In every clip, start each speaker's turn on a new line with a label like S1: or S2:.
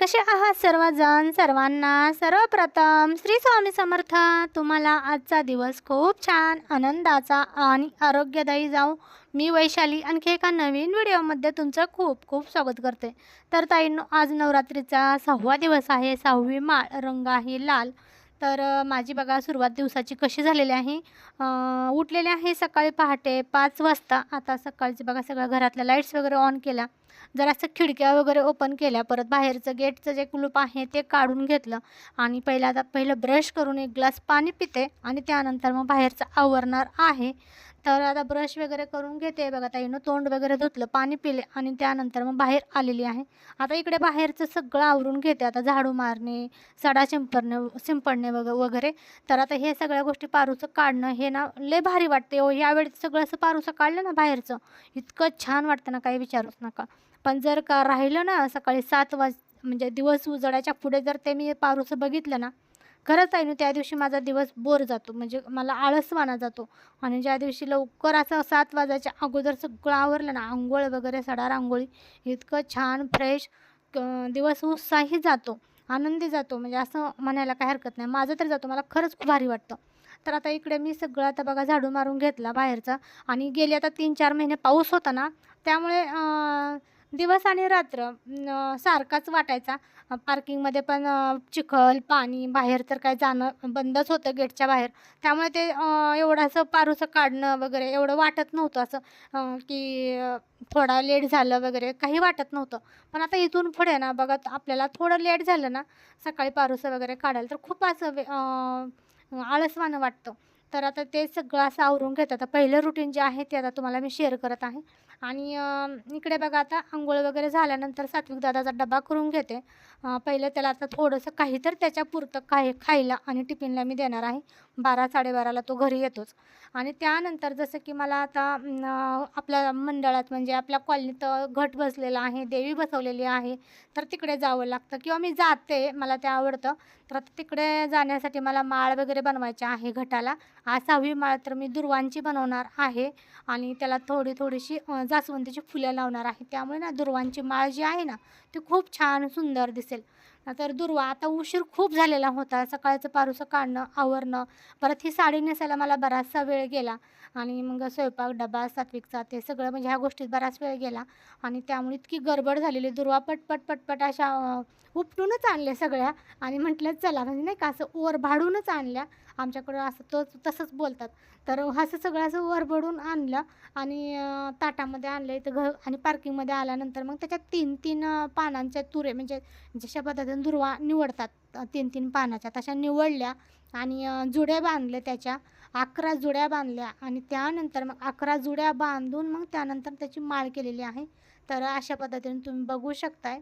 S1: कसे आहात सर्वजण? सर्वांना सर्वप्रथम श्री स्वामी समर्थ. तुम्हाला आजचा दिवस खूप छान आनंदाचा आणि आरोग्यदायी जाऊ मी वैशाली आणखी एका नवीन व्हिडिओमध्ये तुमचं खूप खूप स्वागत करते. तर ताईंनो आज नवरात्रीचा सहावा दिवस आहे. सहावी माळ रंग आहे लाल. तर माझी बघा सुरुवात दिवसाची कशी झालेली आहे. उठलेले आहे सकाळी पहाटे पाच वाजता. आता सकाळची बघा सगळ्या घरातल्या लाईट्स वगैरे ऑन केल्या. जरासं खिडक्या वगैरे ओपन केल्या. परत बाहेरचं गेटचं जे कुलूप आहे ते काढून घेतलं. आणि पहिला आता पहिलं ब्रश करून एक ग्लास पाणी पिते. आणि त्यानंतर मग बाहेरचं आवरणार आहे. तर आता ब्रश वगैरे करून घेते. बघा ताईनं तोंड वगैरे धुतलं पाणी पिले आणि त्यानंतर मग बाहेर आलेली आहे. आता इकडे बाहेरचं सगळं आवरून घेते. आता झाडू मारणे सडा शिंपडणे शिंपडणे वग वगैरे. तर आता हे सगळ्या गोष्टी पारूचं काढणं हे ना लय भारी वाटते हो. यावेळी सगळं असं पारूचं काढलं ना बाहेरचं इतकं छान वाटतं ना काही विचारूच नका. पण जर का राहिलं ना सकाळी सात वाज म्हणजे दिवस उजडायच्या पुढे जर ते मी पारूचं बघितलं ना खरंच आहे ना त्या दिवशी माझा दिवस बोर जातो. म्हणजे मला आळसवाना जातो. आणि ज्या दिवशी लवकर असं सात वाजायच्या अगोदर सगळं आवरलं ना आंघोळ वगैरे सडा रांगोळी इतकं छान फ्रेश दिवस उत्साही जातो. आनंदी जातो. म्हणजे असं म्हणायला काही हरकत नाही. माझं तर जातो. मला खरंच खूप भारी वाटतं. तर आता इकडे मी सगळं आता बघा झाडू मारून घेतला बाहेरचा. आणि गेले आता तीन चार महिने पाऊस होता ना त्यामुळे दिवस आणि रात्र सारखाच वाटायचा. पार्किंगमध्ये पण चिखल पाणी बाहेर तर काय जाणं बंदच होतं गेटच्या बाहेर. त्यामुळे ते एवढं असं पारूसं काढणं वगैरे एवढं वाटत नव्हतं असं की थोडा लेट झालं वगैरे काही वाटत नव्हतं. पण आता इथून पुढे ना बघा आपल्याला थोडं लेट झालं ना सकाळी पारूसं वगैरे काढायला तर खूप असं वे- आळसवानं वाटतं. तर आता ते सगळं असं आवरून घेतात. आता पहिलं रुटीन जे आहे ते आता तुम्हाला मी शेअर करत आहे. आणि इकडे बघा आता आंघोळ वगैरे झाल्यानंतर सात्विक दादाचा डबा करून घेते. पहिलं त्याला आता थोडंसं काहीतरी त्याच्या पुरतं काही खायला आणि टिफिनला मी देणार आहे. बारा साडेबाराला तो घरी येतोच. आणि त्यानंतर जसं की मला आता आपल्या मंडळात म्हणजे आपल्या कॉलनीत घट बसलेला आहे देवी बसवलेली आहे तर तिकडे जावं लागतं. किंवा मी जाते मला ते आवडतं तर आता तिकडे जाण्यासाठी मला माळ वगैरे बनवायची आहे घटाला. आज सहावी माळ तर मी दुर्वांची बनवणार आहे आणि त्याला थोडी थोडीशी जास्वंदीची फुलं लावणार आहे. त्यामुळे ना दुर्वांची माळ जी आहे ना ती खूप छान सुंदर दिसेल. तर दुर्वा आता उशीर खूप झालेला होता. सकाळचं पारूसं काढणं आवरणं परत ही साडी नेसायला मला बराचसा वेळ गेला. आणि मग स्वयंपाक डबा सात्विकचा ते सगळं म्हणजे ह्या गोष्टीत बराच वेळ गेला. आणि त्यामुळे इतकी गडबड झालेली. दुर्वा पटपट पटपट अशा उपटूनच आणल्या सगळ्या. आणि म्हटलं चला म्हणजे नाही का असं वर भाडूनच आणल्या. आमच्याकडं असं तो तसंच बोलतात. तर असं सगळं असं वरबडून आणलं. आणि ताटामध्ये आणलं. इथं घ आणि पार्किंगमध्ये आल्यानंतर मग त्याच्यात तीन तीन पानांच्या तुरे म्हणजे जशा पद्धतीने दुर्वा निवडतात तीन तीन पानाच्या. तशा निवडल्या आणि जुड्या बांधल्या त्याच्या. अकरा जुड्या बांधल्या आणि त्यानंतर मग अकरा जुड्या बांधून मग त्यानंतर त्याची माळ केलेली आहे. तर अशा पद्धतीने तुम्ही बघू शकताय.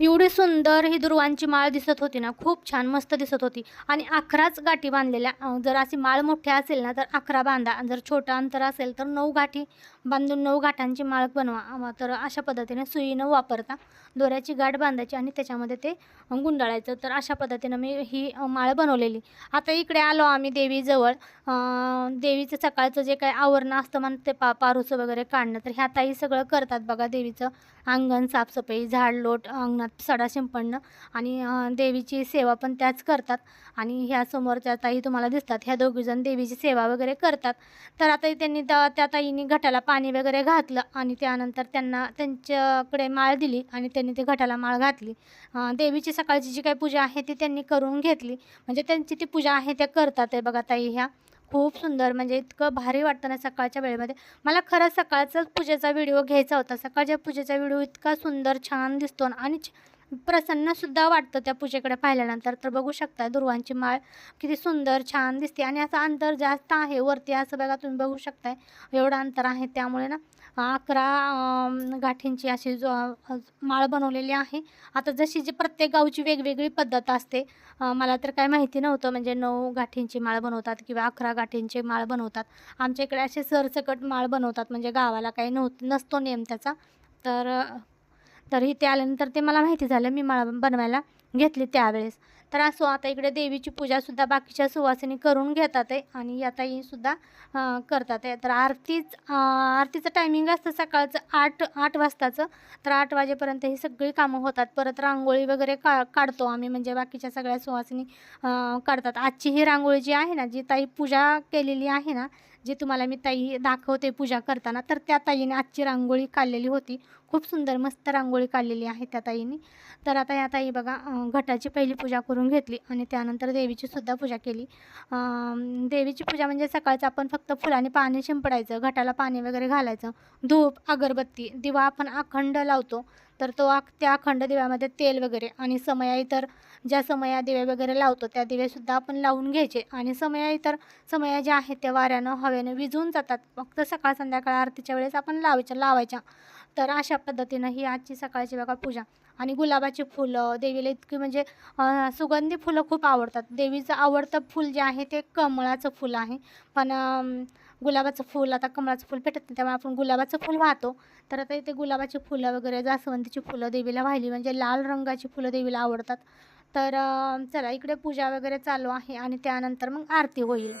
S1: एवढी सुंदर ही दुर्वांची माळ दिसत होती ना खूप छान मस्त दिसत होती. आणि अकराच गाठी बांधलेल्या जर अशी माळ मोठी असेल ना तर अकरा बांधा. जर छोटं अंतर असेल तर नऊ गाठी बांधून नऊ गाठांची माळ बनवा. तर अशा पद्धतीने सुईनं वापरता दोऱ्याची गाठ बांधायची आणि त्याच्यामध्ये ते गुंडाळायचं. तर अशा पद्धतीनं मी ही माळ बनवलेली. आता इकडे आलो आम्ही देवीजवळ. देवीचं सकाळचं जे काही आवरणं असतं म्हणते पा पारूचं वगैरे काढणं तर ह्या ताई सगळं करतात बघा देवीचं. अंगण साफसफाई झाड लोट अंगणात सडा शिंपडणं आणि देवीची सेवा पण त्याच करतात. आणि ह्या समोरच्या ताई तुम्हाला दिसतात ह्या दोघीजण देवीची सेवा वगैरे करतात. तर आता त्यांनी त्या त्या ताईंनी घटाला पाणी वगैरे घातलं आणि त्यानंतर त्यांना त्यांच्याकडे माळ दिली आणि त्यांनी ते घटाला माळ घातली. देवीची सकाळची जी काही पूजा आहे ती त्यांनी करून घेतली. म्हणजे त्यांची ती पूजा आहे त्या करतात आहे बघा ताई ह्या. खूप सुंदर म्हणजे इतकं भारी वाटतं ना सकाळच्या वेळेमध्ये. मला खरंच सकाळचाच पूजेचा व्हिडिओ घ्यायचा होता. सकाळच्या पूजेचा व्हिडिओ इतका सुंदर छान दिसतो ना आणि प्रसन्नसुद्धा वाटतं त्या पूजेकडे पाहिल्यानंतर. तर बघू शकता दुर्वांची माळ किती सुंदर छान दिसते आणि असं अंतर जास्त आहे वरती असं बघा तुम्ही बघू शकताय. एवढं अंतर आहे त्यामुळे ना. अकरा गाठींची अशी जो माळ बनवलेली आहे. आता जशी जी प्रत्येक गावची वेगवेगळी पद्धत असते मला तर काय माहिती नव्हतं. म्हणजे नऊ गाठींची माळ बनवतात किंवा अकरा गाठींची माळ बनवतात. आमच्या इकडे असे सरसकट माळ बनवतात. म्हणजे गावाला काही नव्हत नसतो नेम त्याचा. तर तर इथे आल्यानंतर ते मला माहिती झालं. मी माळ बनवायला घेतली त्यावेळेस. तर असो हो. आता इकडे देवीची पूजासुद्धा बाकीच्या सुवासिनी करून घेतात आहे आणि या ताईसुद्धा करतात आहे. तर आरतीच आरतीचं टायमिंग असतं सकाळचं आठ आठ वाजताचं. तर आठ वाजेपर्यंत ही सगळी कामं होतात. परत रांगोळी वगैरे का काढतो आम्ही. म्हणजे बाकीच्या सगळ्या सुवासिनी काढतात. आजची ही रांगोळी जी आहे ना जी ताई पूजा केलेली आहे ना जे तुम्हाला मी ताई दाखवते पूजा करताना तर त्या ताईने आजची रांगोळी काढलेली होती. खूप सुंदर मस्त रांगोळी काढलेली आहे त्या ताईने. तर आता या ताई बघा घटाची पहिली पूजा करून घेतली आणि त्यानंतर देवीची सुद्धा पूजा केली. देवीची पूजा म्हणजे सकाळचं आपण फक्त फुलाने पाणी शिंपडायचं घटाला पाणी वगैरे घालायचं. धूप अगरबत्ती दिवा आपण अखंड लावतो. तर तो अख त्या अखंड दिव्यामध्ये तेल वगैरे आणि समया इतर ज्या समया दिवे वगैरे लावतो त्या दिवेसुद्धा आपण लावून घ्यायचे. आणि समया इतर समया ज्या आहेत त्या वाऱ्यानं हवेनं विजून जातात. फक्त सकाळ संध्याकाळ आरतीच्या वेळेस आपण लावायच्या लावायच्या. तर अशा पद्धतीनं ही आजची सकाळची बघा पूजा. आणि गुलाबाची फुलं देवीला इतकी म्हणजे सुगंधी फुलं खूप आवडतात. देवीचं आवडतं फूल जे आहे ते कमळाचं फुल आहे. पण गुलाबाचं फूल आता कमळाचं फूल भेटत नाही त्यामुळे आपण गुलाबाचं फूल वाहतो. तर आता इथे गुलाबाची फुलं वगैरे जास्वंदीची फुलं देवीला वाहिली म्हणजे लाल रंगाची फुलं देवीला आवडतात. तर चला इकडे पूजा वगैरे चालू आहे आणि त्यानंतर मग आरती होईल.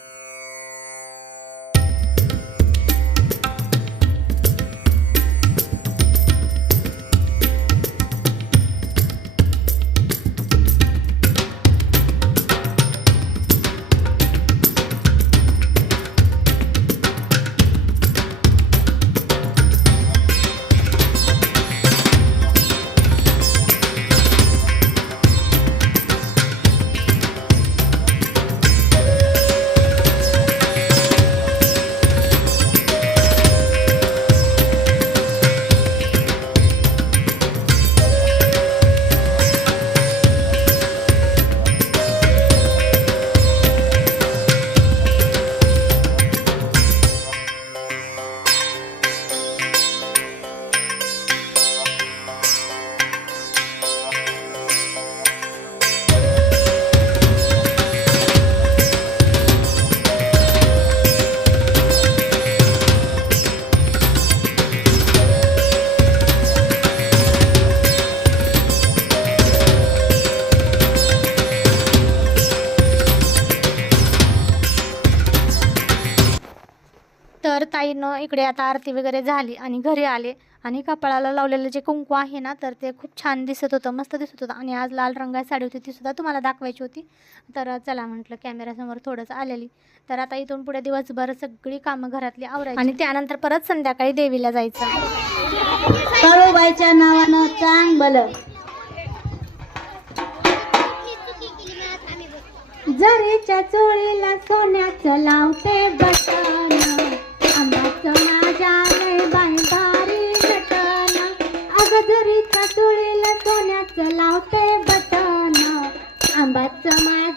S1: आईनं इकडे आता आरती वगैरे झाली आणि घरी आले आणि कपाळाला लावलेलं जे कुंकू आहे ना तर ते खूप छान दिसत होतं मस्त दिसत होतं. आणि आज लाल रंगाची साडी होती ती सुद्धा तुम्हाला दाखवायची होती. तर चला म्हटलं कॅमेऱ्यासमोर थोडंच आलेली. तर आता इथून पुढे दिवसभर सगळी कामं घरातली आवरायची. आणि त्यानंतर परत संध्याकाळी देवीला जायचं.
S2: काळूबाईच्या नावानं चांग बल जरीच्या चोळीला सोन्याचं लावते बटन माझ्या सोन्याचं लावते बटन आंबाचं माझ्या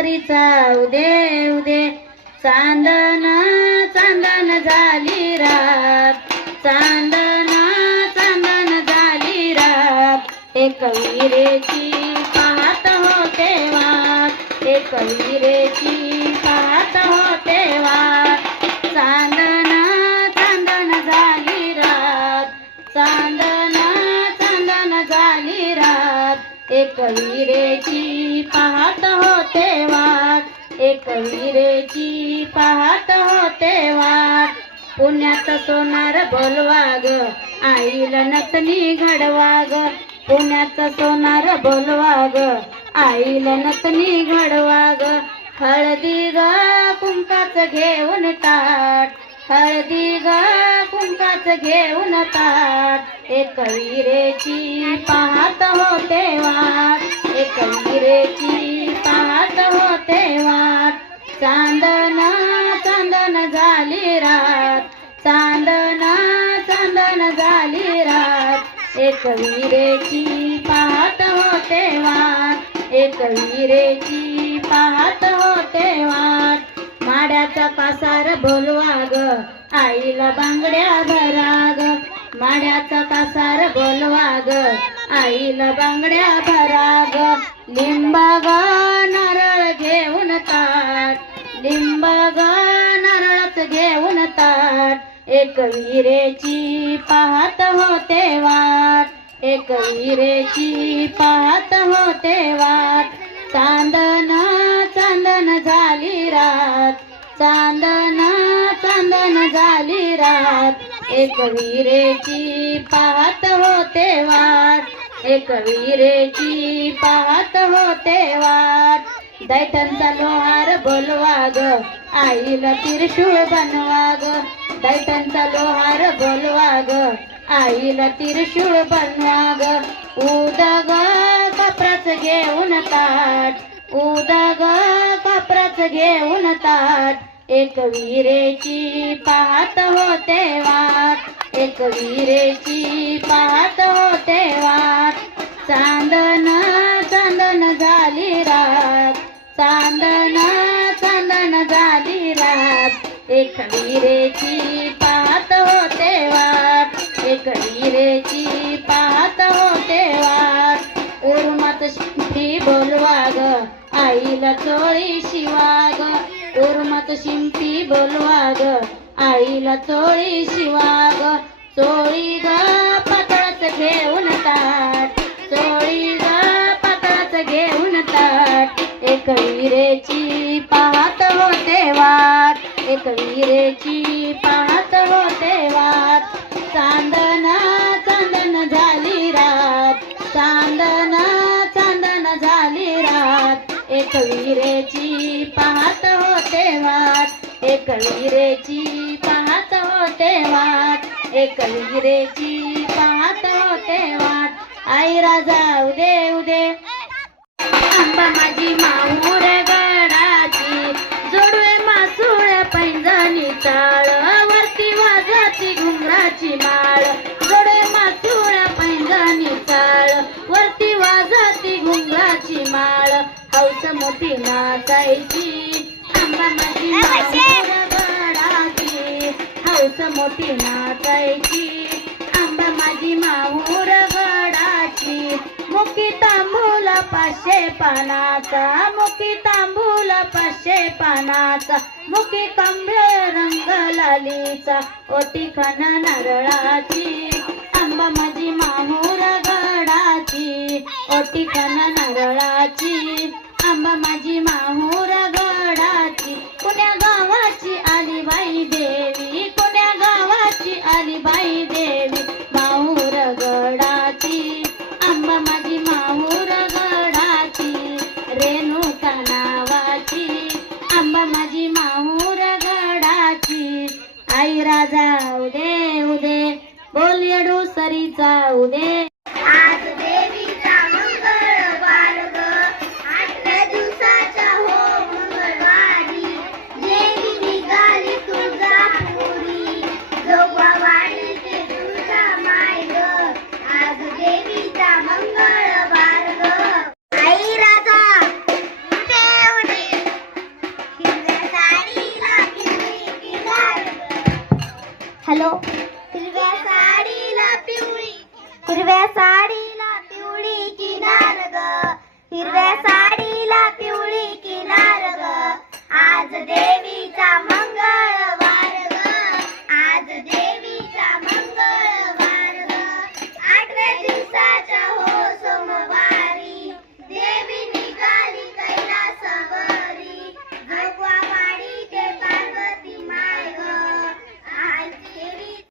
S2: येडू सरीचा उदे उदे चांदन चांदन झाली रात. चांदन चांदन झाली रात. एक विरेची पाहत होते वाट. एक विरेची पाहत होते वाट. चांदन चांदन झाली रात. चांदन चांदन झाली रात. एक विरेची पा विरेची पाहत होते वाट. पुण्यात सोनार बोलवाग ग आईला नतनी घडवाग. पुण्यात सोनार बोलवाग ग आईला नतनी घडवाग. हळदी ग कुंकाच घेऊन ताट. हळदी ग कुंकाच घेऊन ताट. एक विरेची पाहत होते वाट. एक विरेची पाहत होते वाट. चांदना चांदन झाली रात. चांदना चांदन झाली रात. एक विरेची पाहत होते वाट एक विरेची पाहत होते वाट माड्याचा कासार बोलवा ग आईला बांगड्या भरा ग माड्याचा कासार बोलवा ग आईला बांगड्या भरा ग लिंबा ग नारळ घेऊन ताट. लिंबा ग घेऊन ताट. एक विरेची पाहत होते वाट. एक विरेची पाहत होते वाट. चांदन चांदन झाली रात. चांदन चांदन झाली रात. एक विरेची पाहत होते वाट. एक विरेची पाहत होते वाट. दैठणचा लोहार बोलवा ग आईला तिरशूळ बनवा ग दैठणचा लोहार बोलवा ग आईला तिरशूळ बनवा ग उदग कापराच घेऊन ताट उदग कापराच घेऊन ताट. एक विरेची पाहत होते वाट एक विरेची पाहत होते वाट. चांदन चांदन झाली रात चांदना चांदन झाली रात. एक विरेची पाहत होते वाट. एक विरेची पाहत होते वाट. उर्मत शिंपी बोलवा ग आईला चोळी शिवा ग उर्मत शिंपी बोलवा ग आईला चोळी शिवा ग चोळी ग पातळाच घेऊन ता एक विरेची पाहत होते वाट. एक विरेची पाहत होते वाट. चांदना चांदन झाली रात. चांदना चांदन झाली रात. एक विरेची पाहत होते वाट. एक विरेची पाहत होते वाट. एक विरेची पाहत होते वाट. आई राजा उदे उदे. माझी माहूर गडाची जोडवे मासूळ पैंजणी चाळ. वरती वाजती घुंगराची माळ. जोडवे मासूळ पैंजणी चाळ. वरती वाजती घुंगराची माळ. हौस मोठी नाचायची. आंबा माझी माहूर गडाची हौस मोठी नाचायची. आंबा माझी माहूर गडाची मुकी तांबूल पाचशे पानाचा मुकी तांबूल पाचशे पानाचा मुकी कांबळे रंग लालीचा ओटी खण नारळाची
S3: सरी जाऊ दे aniversário!